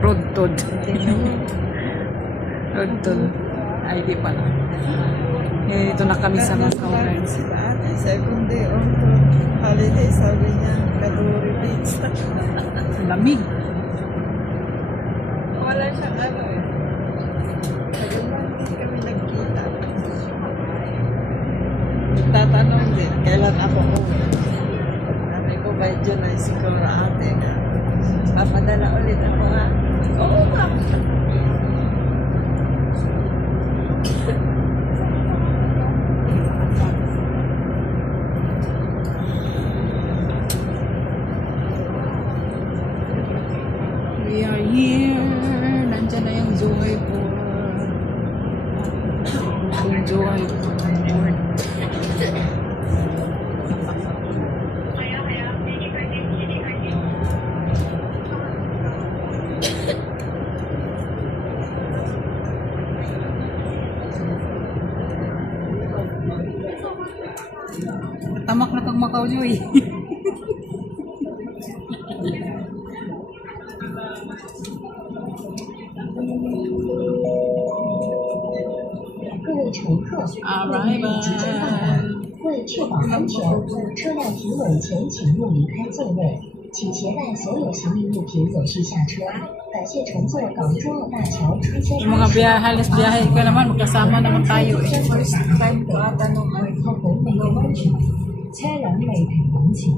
Rodtod. Rodtod. Ay, di pala. Eh, ito na kami sa Masauran. Second day of holiday, sabi niya, Kaduri Beach. Lamig. Wala siyang ano eh. Tagal ba hindi kami nagkita. Tatanong din, kailan ako uwi. Sabi ko, by July siguro ate nga. Papadala ulit ako ha. Oo ma'am. We are here. Nandiyan na yung Joy po. Yung Joy po. Tamak na kang Macau, Joy. 各位乘客，为应急急放缓，为确保安全，车辆停稳前请勿离开座位，请携带所有行李物品有序下车。感谢乘坐港珠澳大桥春千 Yung mga biyahe, halos biyahe ka naman, magkasama naman tayo eh. 確保你嘅安全，車輛未停穩前，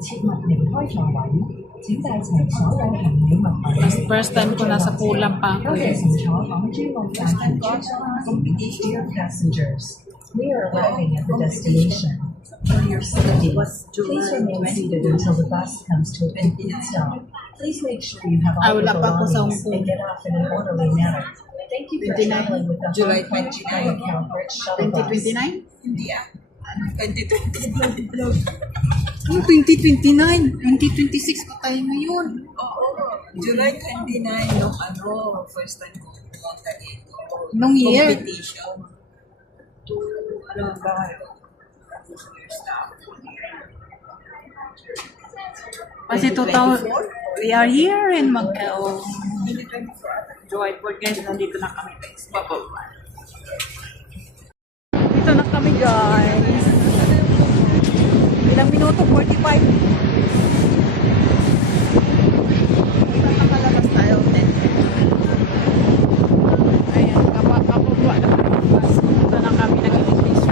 切勿離開座位，請帶齊所有行李物品。 First time ko nasa Kulam pa ako 多謝 eh. 乘坐港珠澳大橋車廂。Dear passengers, we are arriving at the destination. For your safety, please remain seated until the bus comes to a complete stop. Please make sure you have all your wala pa ako sa belongings Hong Kong. and get off in an orderly manner. Thank you for 29 traveling with the July Hong Kong China Cambridge shuttle bus. 2029? Hindi ah. 2029. Ano 2029? 2026 pa tayo ngayon. Oo. July 29 nung ano, first time ko pumunta dito. Nung year? Competition. Ano ba? Kasi 2000, we are here in Macau. 2024. Joyport guys, nandito na kami guys. Bababa. Dito na kami guys. Ilang minuto? 45. Nakakalabas tayo 10. Ayan, kapababa na kami. Dito na kami nag-English.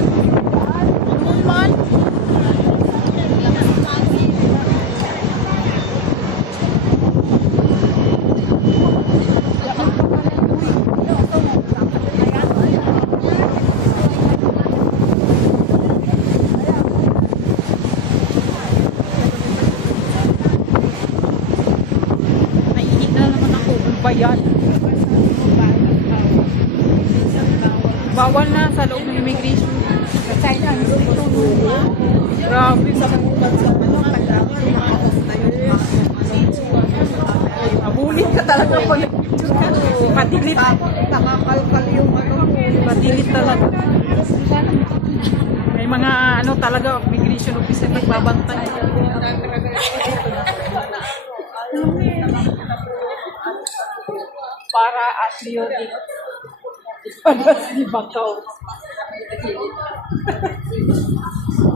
Ano man? Naiinit na naman ako. Ano ba yan? Bawal na sa loob ng immigration. Sa China, hindi ito. Grabe. Sa abulit ka talaga pag madilit. Nakakalkal yung ano. Madilit talaga. May mga ano talaga, immigration officer nagbabantay. Para athletic. Ipagas di Macau.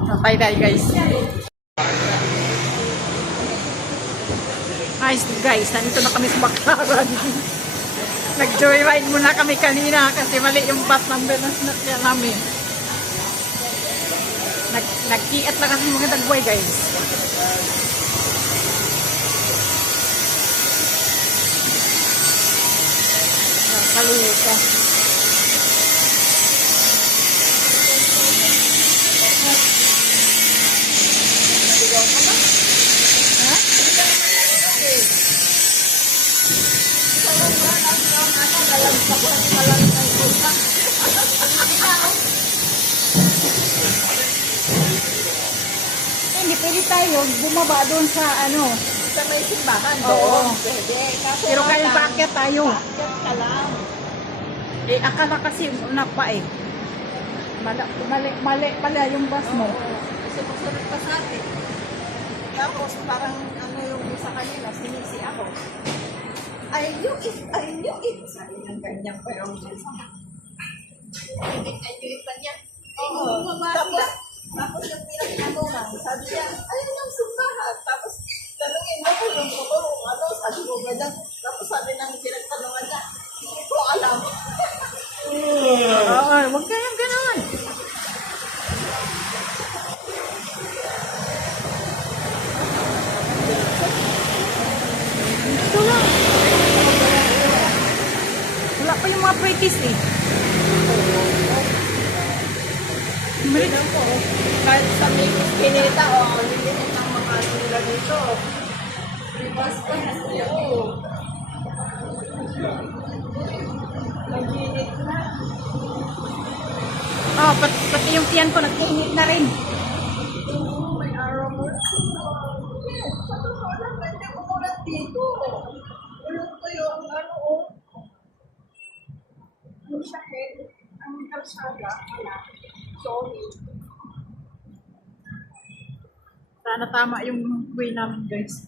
Patay tayo guys. Guys, nandito na kami sa Baclaran. Nag-joyride muna kami kanina kasi mali yung bus number na sinasya namin. Nagkiat na kasi mga dagway guys. Nakaluka. Hindi pwede tayo bumaba doon sa ano. Sa may simbahan Oo. doon. Pwede. Kaso Pero nga kaya lang, paakyat tayo. paakyat ka lang. Eh, akala kasi una pa eh. Mali pala yung bus mo. Sumusunod pa sa atin. Tapos parang ano yung sa kanila, sinisi ako. I knew it, I knew it. Sabi ng ganyan pero Oo. Tapos yung pinagtanungan, sabi niya, ayun ang simbahan. Tapos tanungin mo ko yung kung ano, sabi ko ganyan. Tapos sabi ng pinagtanungan niya, hindi ko alam. Oo, huwag kayong ganon. Ito lang. Wala pa yung mga practice eh. Tignan ko, kahit sa Mekos Kinita, liliit ng mga nila dito. Bas ko na siya, Nag-init na. Oh, pati yung tiyan ko nag-init na rin. May araw mo. Sa totoo lang, hindi ko mulat dito. Ulog ko yung yung sakit, ang kalsada, wala. Sorry. Sana tama yung way namin, guys.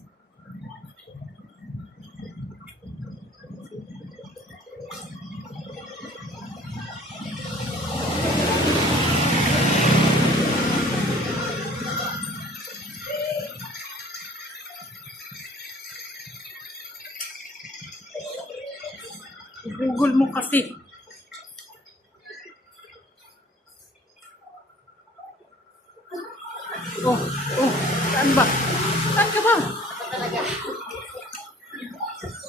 Google mo kasi. Oh, saan ba? Saan ka ba?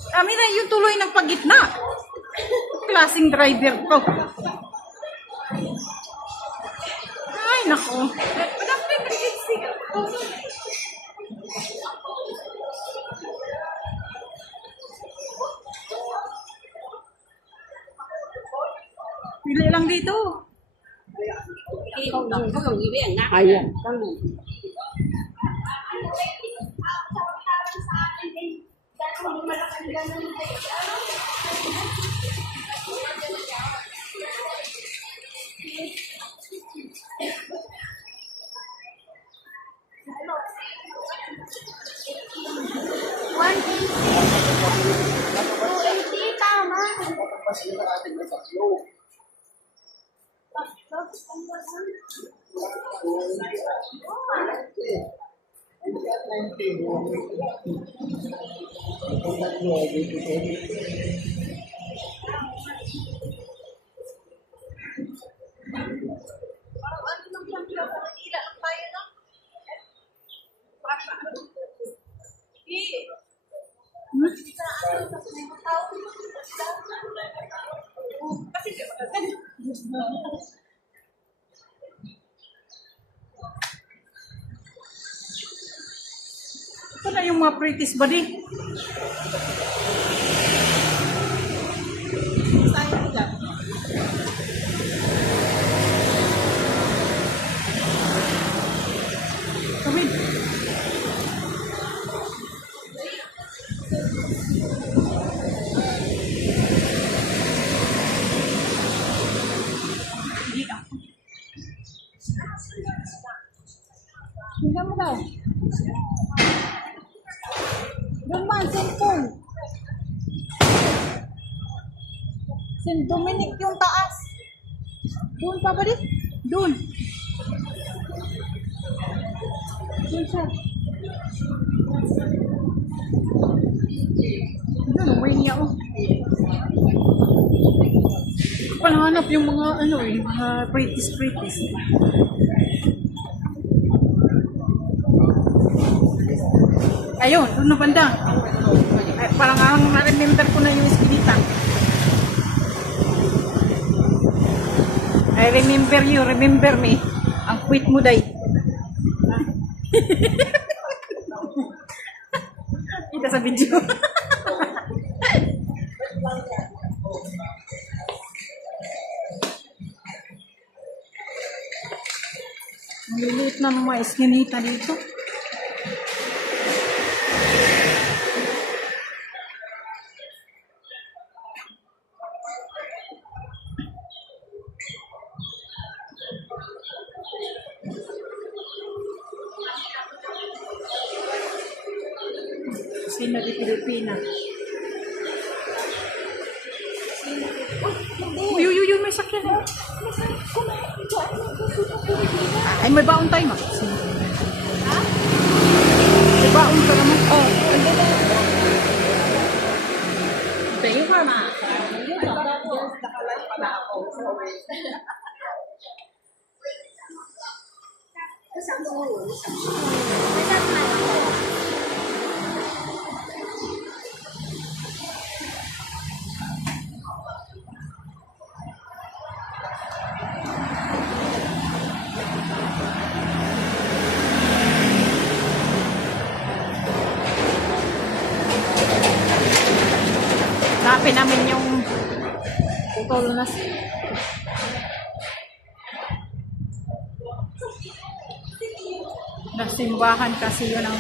Kami na yung tuloy ng pagitna. Klaseng driver to. Ay, nako. Pili lang dito. Ayan. Ito na yung mga pretties body. Sayang dyan. Kawin. Hindi ako. Tingnan mo daw. Doon man, St. Paul. St. Dominic yung taas. Doon pa ba rin? Doon. Doon siya. Doon, uwi niya oh. Palahanap yung mga ano eh, mga pretties. Ayun, doon na banda. Ay, parang ang na-remember ko na yung eskinita. I remember you, remember me. Ang quit mo, day. Kita sa video. Maliliit na mga eskinita dito. Casino de Pilipinas. Uy, uy, uy, may sakyan. Ay, may baon tayo, ma. May baon ka naman. Oh, Nakalive pala ako. hanapin namin yung putol na simbahan kasi yun ang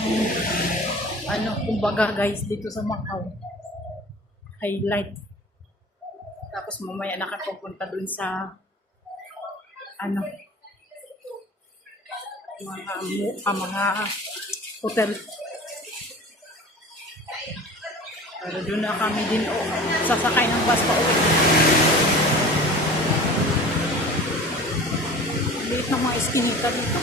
ano, kumbaga guys, dito sa Macau highlight. Tapos mamaya nakapupunta dun sa ano, mga hotel. Pero doon na kami din sasakay ng bus pa uwi. Liit ng mga iskinita dito.